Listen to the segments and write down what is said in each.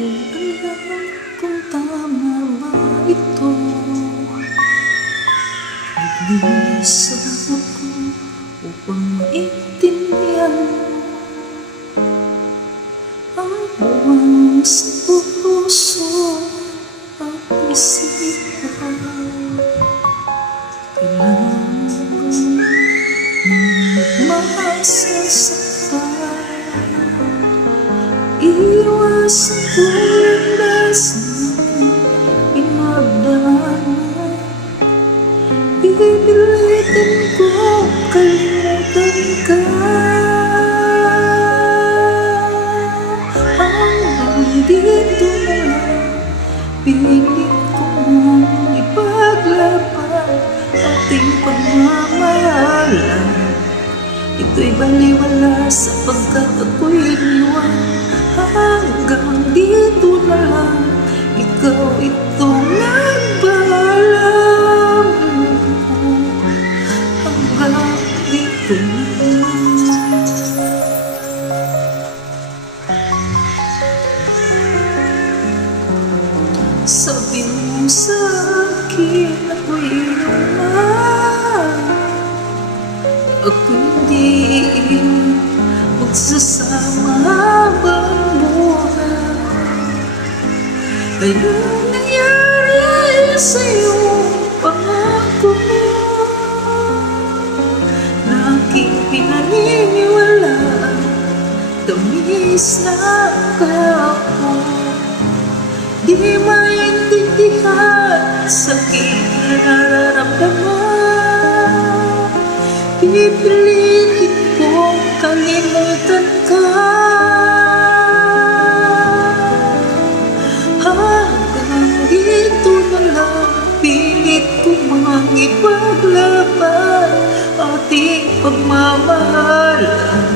alam kung tama ba ito. Nag-iisa ako upang maintindihan ang buwang sa puso at isipan. Kailangan masasaktan, iwasan ko yung dasang pinagdaanan. Pipilitin ko kalimutan ka hanggang dito na lang. Pilit ko mong ipaglaban ating pagmamahalan. Ito'y baliwala sapagkat ako'y iniwan. Hanggang dito na lang, ikaw itong nagbahala. Hanggang dito na lang. Sabi mo sa akin ako'y iyong mahal. Ako hindi magsasama habang buhay. Anong nangyari sa iyong pangako na aking pinaniniwalaan? Tamis na ako, di maintindihan sa aking nararamdaman. Pipilitin kong kalimutan ka hanggang dito na lang. Pilit ko mang ipaglaban ating pagmamahalan.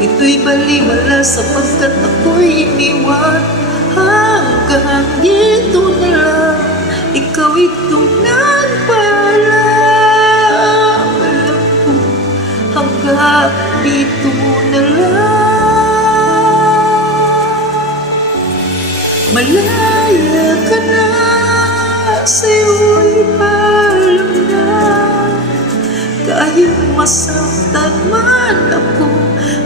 Ito'y baliwala sapagkat ako'y iniwan. Hanggang dito na lang, ikaw itong nagpaalam. Hanggang dito na lang. Malaya ka na, sa'yo'y paalam na. Kahit masaktan man ako,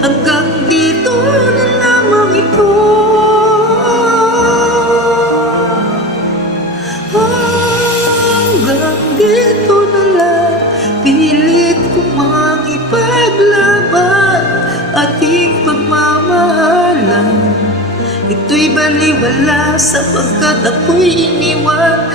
hanggang dito na lamang ito. Hanggang dito na lang, pilit ko mang ipaglaban ating pagmamahalan. Ito'y baliwala sapagkat ako'y iniwan.